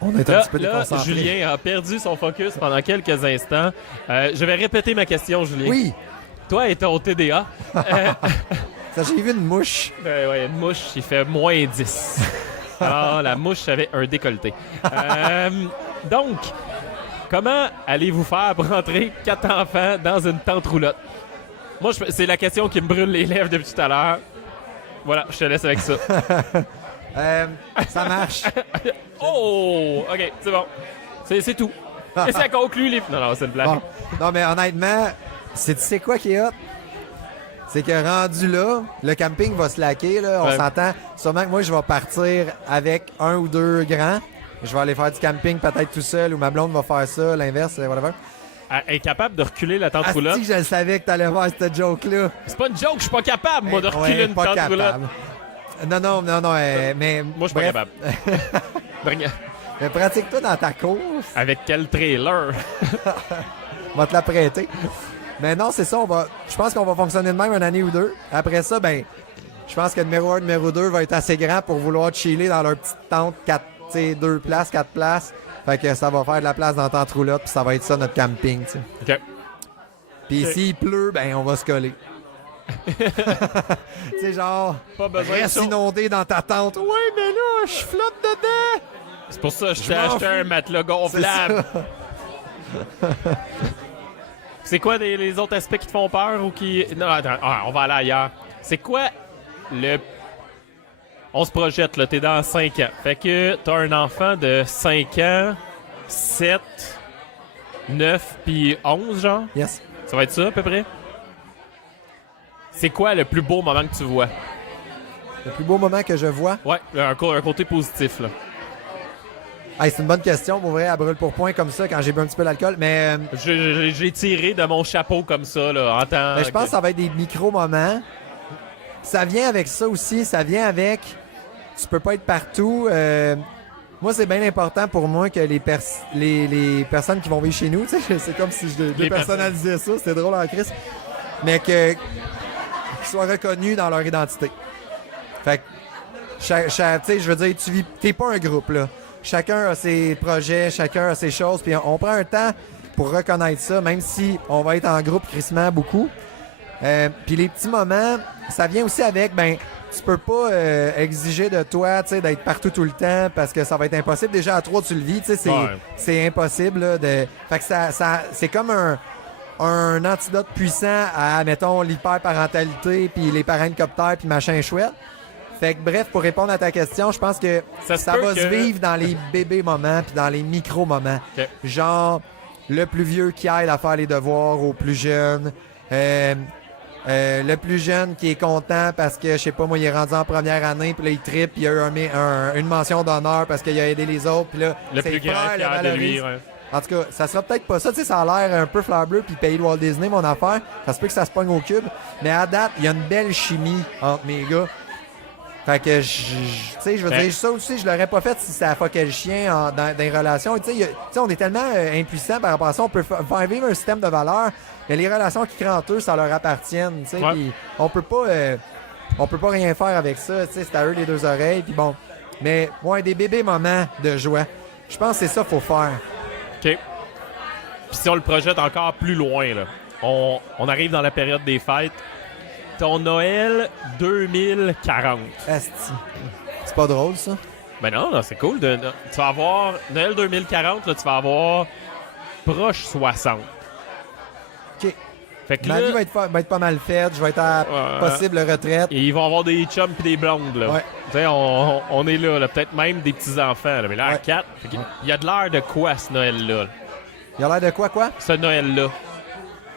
On est un petit peu déconcentré. Julien a perdu son focus pendant quelques instants. Je vais répéter ma question, Julien. Oui. Toi et ton TDA. Ça, j'ai vu une mouche. Oui, une mouche, il fait moins 10. Ah, la mouche avait un décolleté. Donc, comment allez-vous faire pour rentrer 4 enfants dans une tente roulotte? Moi, c'est la question qui me brûle les lèvres depuis tout à l'heure. Voilà, je te laisse avec ça. Ça marche. Oh! OK, c'est bon. C'est tout. Et ça conclut les... Non, c'est une blague. Bon. Non, mais honnêtement, tu sais quoi qui est hot? C'est que rendu là, le camping va se laquer, là. On s'entend. Sûrement que moi, je vais partir avec 1 ou 2 grands. Je vais aller faire du camping peut-être tout seul, ou ma blonde va faire ça, l'inverse, whatever. Elle est capable de reculer la tente roulotte. Si je le savais que t'allais voir cette joke-là. C'est pas une joke, je suis pas capable, moi, de reculer une tente roulotte. Non, mais... Moi, je suis pas capable. Mais pratique-toi dans ta course. Avec quel trailer? On va te la prêter. Mais non, c'est ça, je pense qu'on va fonctionner de même une année ou 2. Après ça, ben, je pense que le numéro 1, numéro 2 va être assez grand pour vouloir chiller dans leur petite tente 2 places, 4 places. Fait que ça va faire de la place dans ta roulotte, puis ça va être ça notre camping, tu sais. OK. Puis Ok. s'il pleut, ben on va se coller. Tu sais, genre, Pas besoin reste de ça. inondé dans ta tente. Ouais, mais là, je flotte dedans. C'est pour ça que je t'ai m'en acheté fous. un matelas C'est gonflable. ça. C'est quoi les autres aspects qui te font peur ou qui... Non, attends, on va aller ailleurs. C'est quoi le... On se projette, là, t'es dans 5 ans. Fait que t'as un enfant de 5 ans, 7, 9 puis 11, genre? Yes. Ça va être ça, à peu près? C'est quoi le plus beau moment que tu vois? Le plus beau moment que je vois. Ouais, un côté positif, là. Hey, c'est une bonne question, pour vrai, à brûle pour point comme ça quand j'ai bu un petit peu d'alcool. Mais J'ai tiré de mon chapeau comme ça, là, en tant je pense que ça va être des micro-moments. Ça vient avec ça aussi. Ça vient avec... Tu peux pas être partout. Moi, c'est bien important pour moi que les personnes qui vont vivre chez nous, tu sais, c'est comme si je dépersonnalisais ça, c'était drôle en crise, mais qu'ils soient reconnus dans leur identité. Fait que, tu sais, je veux dire, t'es pas un groupe, là. Chacun a ses projets, chacun a ses choses, puis on prend un temps pour reconnaître ça, même si on va être en groupe crissement beaucoup. Puis les petits moments, ça vient aussi avec, ben, tu peux pas exiger de toi, tu sais, d'être partout tout le temps parce que ça va être impossible. Déjà à 3, tu le vis, tu sais, c'est impossible. Là, Fait que c'est comme un antidote puissant à, mettons, l'hyperparentalité, puis les parents hélicoptères, puis machin chouette. Fait que bref, pour répondre à ta question, je pense que ça va se vivre dans les bébés moments puis dans les micro-moments. Ok. Genre, le plus vieux qui aide à faire les devoirs aux plus jeunes. Le plus jeune qui est content parce que, je sais pas, moi, il est rendu en première année, puis là, il trippe, puis il a eu une mention d'honneur parce qu'il a aidé les autres, puis là, le ses plus grand frères le fier de lui. valorisent. Ouais. En tout cas, ça sera peut-être pas ça. Tu sais, ça a l'air un peu fleur bleue puis pays de Walt Disney, mon affaire. Ça se peut que ça se pogne au cube. Mais à date, il y a une belle chimie entre mes gars. Fait que, tu sais, je veux dire, ça aussi, je l'aurais pas fait si ça fuckait le chien dans des relations. Tu sais, on est tellement impuissants par rapport à ça. On peut faire vivre un système de valeurs. Mais les relations qui créent entre eux, ça leur appartiennent. Tu sais, puis on peut pas rien faire avec ça. Tu sais, c'est à eux les deux oreilles. Puis bon. Mais, ouais, des bébés moments de joie. Je pense que c'est ça qu'il faut faire. OK. Puis si on le projette encore plus loin, là, on arrive dans la période des fêtes. Ton Noël 2040. Asti. C'est pas drôle, ça? Ben non, c'est cool. Tu vas avoir... Noël 2040, là, tu vas avoir proche 60. OK. Fait que Ma là, vie va être pas mal faite. Je vais être à possible retraite. et ils vont avoir des chums pis des blondes, là. Ouais. Tu sais, on est là, peut-être même des petits-enfants, là. Mais là, à Ouais. 4, il y a de l'air de quoi, ce Noël-là? Il a l'air de quoi? Ce Noël-là.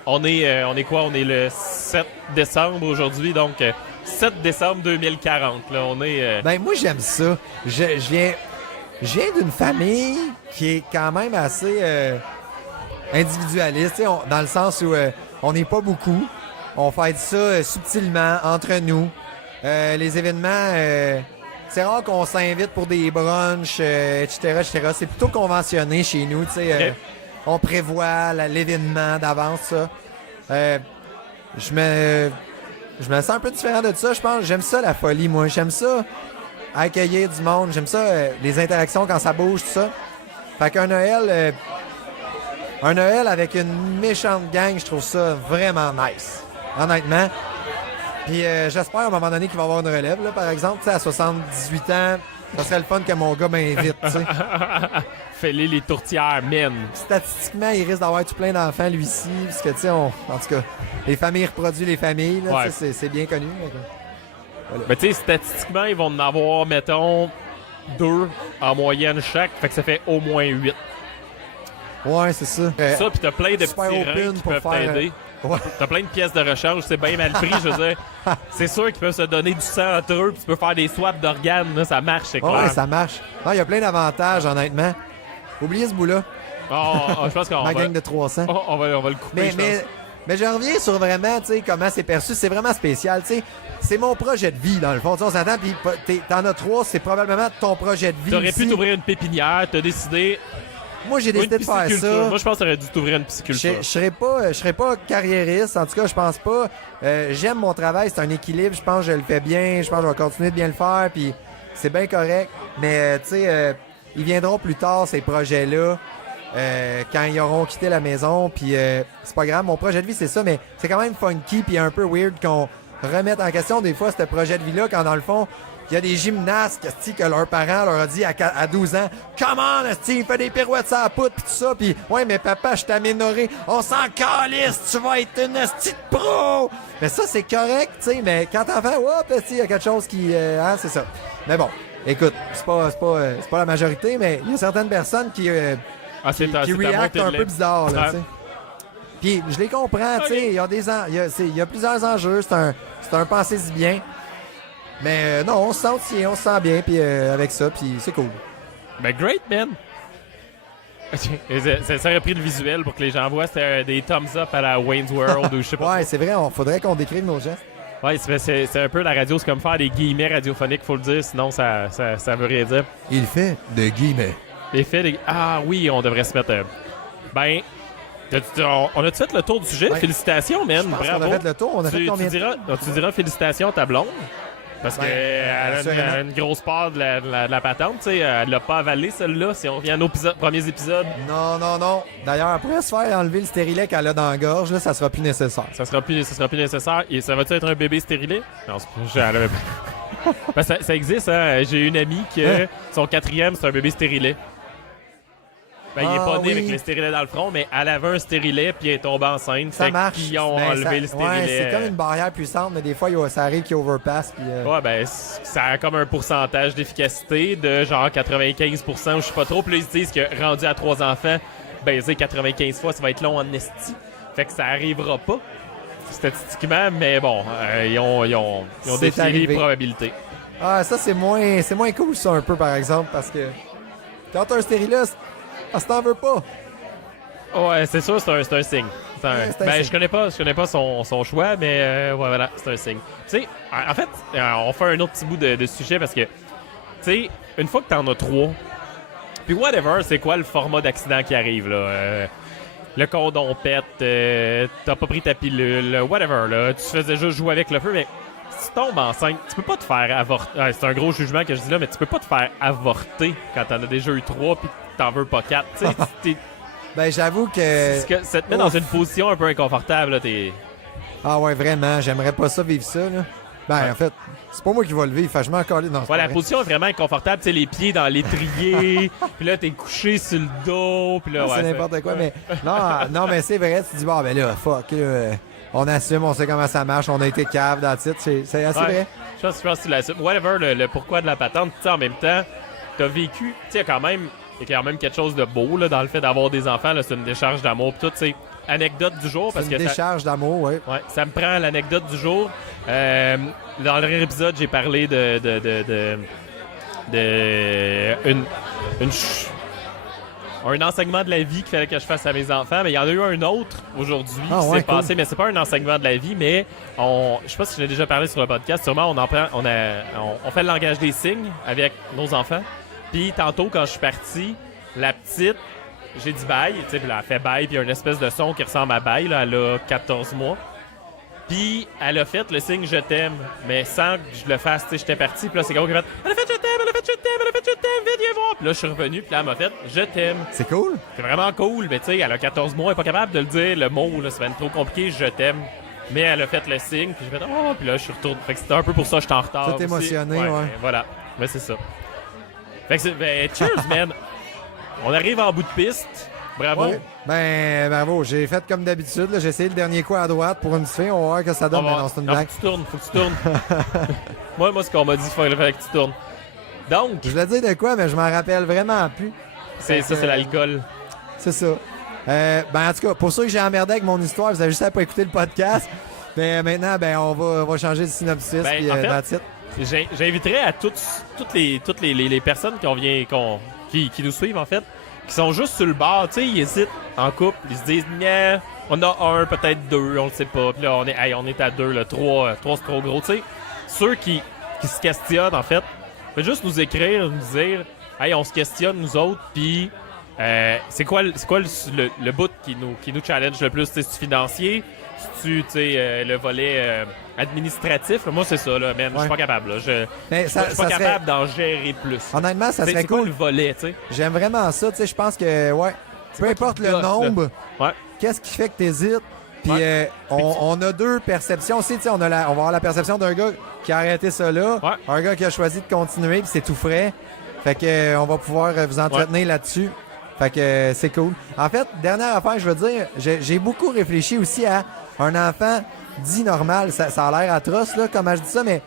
On est quoi? On est le 7 décembre aujourd'hui, donc 7 décembre 2040. Là, on est... Ben, moi, j'aime ça. Je viens d'une famille qui est quand même assez individualiste, tu sais, dans le sens où on n'est pas beaucoup. On fait ça subtilement, entre nous. Les événements, c'est rare qu'on s'invite pour des brunchs, etc., etc. C'est plutôt conventionné chez nous, tu sais. On prévoit l'événement d'avance, ça. Je me sens un peu différent de ça, je pense. J'aime ça, la folie, moi. J'aime ça, accueillir du monde. J'aime ça, les interactions quand ça bouge, tout ça. Fait qu'un Noël... un Noël avec une méchante gang, je trouve ça vraiment nice. Honnêtement. Puis j'espère à un moment donné qu'il va y avoir une relève, là, par exemple. Tu sais, à 78 ans, ça serait le fun que mon gars m'invite, tu sais. Fais-les les tourtières, men. Statistiquement, il risque d'avoir tout plein d'enfants, lui-ci, parce que, tu sais, en tout cas, les familles reproduisent les familles, là, Ouais. tu sais, c'est bien connu. Voilà. Mais tu sais, statistiquement, ils vont en avoir, mettons, 2 en moyenne chaque. Fait que ça fait au moins 8. Ouais, c'est ça. Ça, pis t'as plein de petits super reins open qui pour peuvent faire, t'aider. Ouais. T'as plein de pièces de rechange, c'est bien mal pris, je veux dire. C'est sûr qu'ils peuvent se donner du sang entre eux, pis tu peux faire des swaps d'organes, là, ça marche, c'est clair. Ouais, ça marche. Non, il y a plein d'avantages, honnêtement. Oubliez ce bout-là. Je pense qu'on Ma va... gang de 300. on va le couper, Mais je reviens sur vraiment, tu sais, comment c'est perçu. C'est vraiment spécial, tu sais. C'est mon projet de vie, dans le fond. Tu sais, on s'entend, puis t'en as 3, c'est probablement ton projet de vie. T'aurais pu aussi. t'ouvrir une pépinière, t'as décidé... Moi, j'ai décidé de faire pisciculture. ça. Moi, je pense que t'aurais dû t'ouvrir une pisciculture. Je serais pas carriériste, en tout cas, je pense pas. J'aime mon travail, c'est un équilibre. Je pense que je le fais bien. Je pense que je vais continuer de bien le faire, puis c'est bien correct. Mais, tu sais, ils viendront plus tard, ces projets-là, quand ils auront quitté la maison. Puis c'est pas grave, mon projet de vie, c'est ça, mais c'est quand même funky puis un peu weird qu'on remette en question des fois ce projet de vie-là, quand dans le fond, il y a des gymnastes que leurs parents leur ont dit à 12 ans, « Come on, il fait des pirouettes sur la poutre, pis tout ça, pis ouais, mais papa, je t'ai amélioré, on s'en calisse, tu vas être une esti de pro! » Mais ça, c'est correct, tu sais, mais quand t'en fais, ouais, il y a quelque chose qui... c'est ça. Mais bon, écoute, c'est pas la majorité, mais il y a certaines personnes qui reactent un peu bizarre, là, tu sais. Puis je les comprends, tu sais, il y a plusieurs enjeux, c'est un pensez-y bien. Mais non, on se sent bien puis avec ça, puis c'est cool. Ben great, man! Ça aurait pris le visuel pour que les gens voient. C'était des thumbs up à la Wayne's World ou je sais pas. Ouais, c'est vrai, faudrait qu'on décrive nos gestes. Ouais, c'est un peu la radio, c'est comme faire des guillemets radiophoniques, faut le dire, sinon ça veut rien dire. Il fait des guillemets. Ah oui, on devrait se mettre... Ben... On a fait le tour du sujet? Ouais. Félicitations, man! Bravo! On a fait le tour, on a fait combien tu diras félicitations à ta blonde. Parce qu'elle a une grosse part de la patente, tu sais. Elle l'a pas avalé, celle-là, si on revient à nos premiers épisodes. Non. D'ailleurs, après se faire enlever le stérilet qu'elle a dans la gorge, là, ça sera plus nécessaire. Ça sera plus nécessaire. Et ça va-tu être un bébé stérilet? Non, parce que ça existe, hein. J'ai une amie que son 4e, c'est un bébé stérilet. Ben, il est pas né avec le stérilet dans le front, mais elle avait un stérilet puis elle est tombée enceinte. Ça marche. Ils ont enlevé le stérilet. Ouais, c'est comme une barrière puissante, mais des fois, ça arrive qu'il overpasse. Puis, ouais, ben, ça a comme un pourcentage d'efficacité de genre 95%, ou je sais pas trop. Puis là, ils se disent que rendu à 3 enfants, baiser 95 fois, ça va être long en esti. Fait que ça arrivera pas, statistiquement, mais bon, ils ont défié les probabilités. Ah, ça, c'est moins cool, ça, un peu, par exemple, parce que quand t'as un stérilet, ça t'en veut pas. Ouais, c'est sûr, c'est un signe. Signe. Je connais pas son choix, mais ouais, voilà, c'est un signe. Tu sais, en fait, on fait un autre petit bout de sujet parce que, tu sais, une fois que t'en as 3, puis whatever, c'est quoi le format d'accident qui arrive, là? Le condom pète, t'as pas pris ta pilule, whatever, là. Tu faisais juste jouer avec le feu, mais si tu tombes enceinte, tu peux pas te faire avorter. C'est un gros jugement que je dis là, mais tu peux pas te faire avorter quand t'en as déjà eu 3 puis t'en veux pas 4. Tu sais, ben, j'avoue que... Ça te met dans une position un peu inconfortable, là, Ah ouais, vraiment, j'aimerais pas ça vivre ça, là. Ben, en fait, c'est pas moi qui vais le vivre, je m'en coller dans ce la position est vraiment inconfortable, tu sais, les pieds dans l'étrier, puis là, t'es couché sur le dos, puis là, c'est n'importe quoi, mais... Non, mais c'est vrai, tu te dis, bon, ben là, fuck, on assume, on sait comment ça marche, on a été cave dans le titre, c'est assez vrai. Je pense que tu l'assumes. Whatever, le pourquoi de la patente, tu sais, en même temps, t'as vécu, tu sais, il y a quand même quelque chose de beau là, dans le fait d'avoir des enfants. Là, c'est une décharge d'amour. Puis tout, c'est anecdote du jour. Parce c'est une décharge d'amour, oui. Ouais, ça me prend l'anecdote du jour. Dans le dernier épisode, j'ai parlé un enseignement de la vie qu'il fallait que je fasse à mes enfants. Mais il y en a eu un autre aujourd'hui qui s'est passé. Mais c'est pas un enseignement de la vie, mais je sais pas si je l'ai déjà parlé sur le podcast. Sûrement, on fait le langage des signes avec nos enfants. Puis tantôt, quand je suis parti, la petite, j'ai dit bye. Tu sais, elle a fait bye, puis il y a une espèce de son qui ressemble à bye. Là, elle a 14 mois. Puis elle a fait le signe je t'aime, mais sans que je le fasse. Tu sais, j'étais parti, puis là, c'est gros qui a fait elle a fait je t'aime, elle a fait je t'aime, elle a fait je t'aime, vite, viens voir. Puis là, je suis revenu, puis là, elle m'a fait je t'aime. C'est cool. C'est vraiment cool, mais tu sais, elle a 14 mois, elle est pas capable de le dire, le mot, là, ça va être trop compliqué, je t'aime. Mais elle a fait le signe, puis j'ai fait oh, puis là, je suis retourné. Fait que c'était un peu pour ça que j'étais en retard. Tout émotionné, ouais. Voilà, mais c'est ça. Fait que cheers, man. On arrive en bout de piste. Bravo. Ouais. Ben, bravo. J'ai fait comme d'habitude. J'ai essayé le dernier coup à droite pour une fille. On va voir que ça donne. Mais non, c'est une blague. Faut que tu tournes. moi, ce qu'on m'a dit, il fallait que tu tournes. Donc. Je voulais dire de quoi, mais je m'en rappelle vraiment plus. C'est l'alcool. C'est ça. Ben, en tout cas, pour ceux que j'ai emmerdé avec mon histoire, vous avez juste à pas écouter le podcast. Mais maintenant, ben, on va changer de synopsis. Ben, puis, en fait, j'inviterais à toutes les personnes qui nous suivent, en fait, qui sont juste sur le bord, tu sais, ils hésitent en couple, ils se disent, on a un, peut-être deux, on le sait pas, puis là, on est à deux, là, trois c'est trop gros, tu sais. Ceux qui se questionnent, en fait, faites juste nous écrire, nous dire, hey, on se questionne, nous autres, puis C'est quoi le bout qui nous challenge le plus? C'est-tu financier? C'est-tu le volet administratif? Moi, c'est ça, là, man. Je suis pas capable. Là. Je suis pas capable d'en gérer plus. Honnêtement, ça serait cool. C'est quoi le volet, tu sais? J'aime vraiment ça. Je pense que, peu importe le nombre, qu'est-ce qui fait que tu hésites? Puis on a deux perceptions aussi. On va avoir la perception d'un gars qui a arrêté ça là, un gars qui a choisi de continuer, puis c'est tout frais. Fait que on va pouvoir vous entretenir là-dessus. Fait que c'est cool. En fait, dernière affaire, je veux dire, j'ai beaucoup réfléchi aussi à un enfant dit normal. Ça a l'air atroce, là, comment je dis ça, mais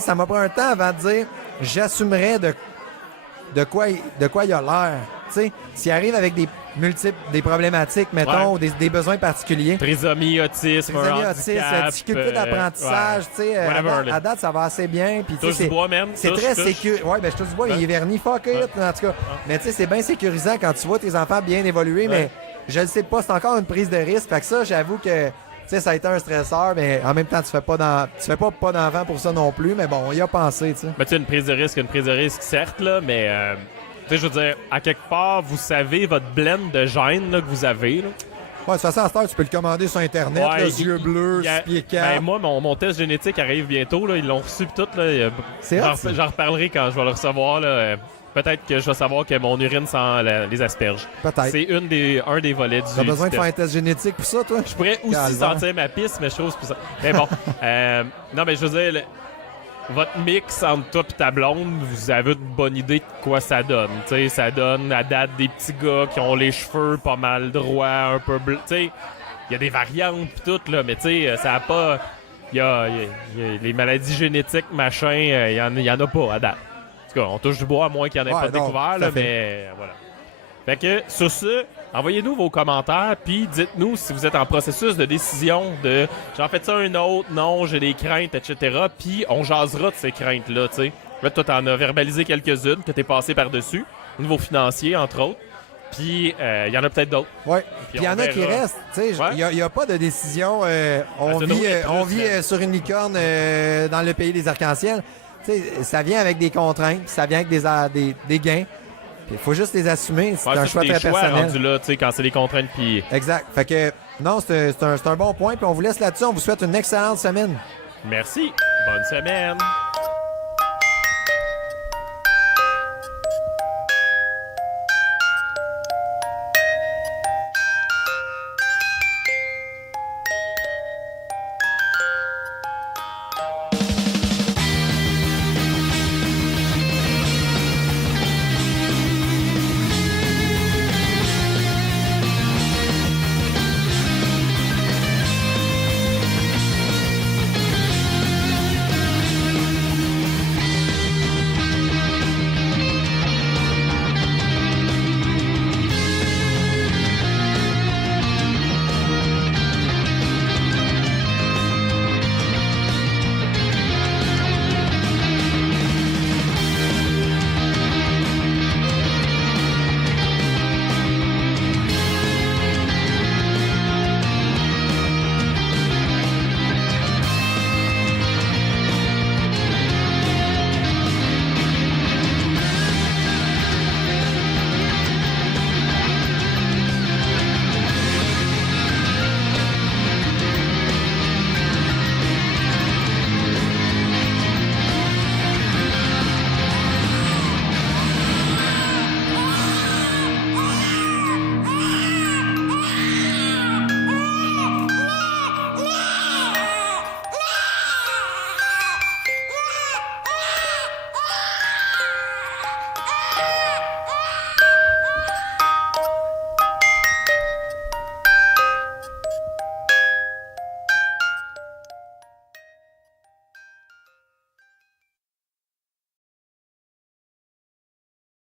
ça m'a pris un temps avant de dire j'assumerais de quoi il a l'air. S'il arrive avec des problématiques, mettons, des besoins particuliers. Trisomie, autisme, difficulté d'apprentissage, à date, ça va assez bien. Puis, touche du bois même. C'est très sécurisant. Ouais, ben je touche du bois, il est verni, fuck it, en tout cas. Mais c'est bien sécurisant quand tu vois tes enfants bien évoluer, mais je ne sais pas, c'est encore une prise de risque. Fait que ça, j'avoue que ça a été un stresseur, mais en même temps, tu fais pas d'enfant pour ça non plus, mais bon, on y a pensé, Mais une prise de risque, certes, là, mais... je veux dire, à quelque part, vous savez votre blend de gènes là, que vous avez. Là. Ouais, de toute façon, à cette heure, tu peux le commander sur Internet, yeux bleus, 6 pieds 4. Moi, mon test génétique arrive bientôt. Là, ils l'ont reçu tout. J'en reparlerai quand je vais le recevoir. Là. Peut-être que je vais savoir que mon urine sent les asperges. Peut-être. C'est un des volets du T'as besoin de faire un test génétique pour ça, toi? Je pourrais aussi sentir ma piste, mais je chose pour ça. Mais bon, non, mais je veux dire... Votre mix entre toi et ta blonde, vous avez une bonne idée de quoi ça donne. T'sais, ça donne à date des petits gars qui ont les cheveux pas mal droits, un peu bleus. Il y a des variantes pis tout, là, mais ça a pas... Il y a les maladies génétiques, machin, il y en a pas à date. En tout cas, on touche du bois à moins qu'il n'y en ait pas découvert, là, mais voilà. Fait que, sur ce, envoyez-nous vos commentaires, puis dites-nous si vous êtes en processus de décision de « j'en fais ça un autre, non, j'ai des craintes, etc. » Puis on jasera de ces craintes-là, tu sais. Là, toi, t'en as verbalisé quelques-unes, que t'es passé par-dessus, au niveau financier, entre autres. Puis il y en a peut-être d'autres. Oui, puis il y en a qui restent, tu sais. Il n'y a pas de décision. On vit sur une licorne dans le pays des arcs-en-ciel. Tu sais, ça vient avec des contraintes, ça vient avec des gains. Il faut juste les assumer. C'est un choix très personnel. Rendu là, quand c'est des contraintes. Puis... Exact. Fait que, non, c'est un bon point. Puis on vous laisse là-dessus. On vous souhaite une excellente semaine. Merci. Bonne semaine.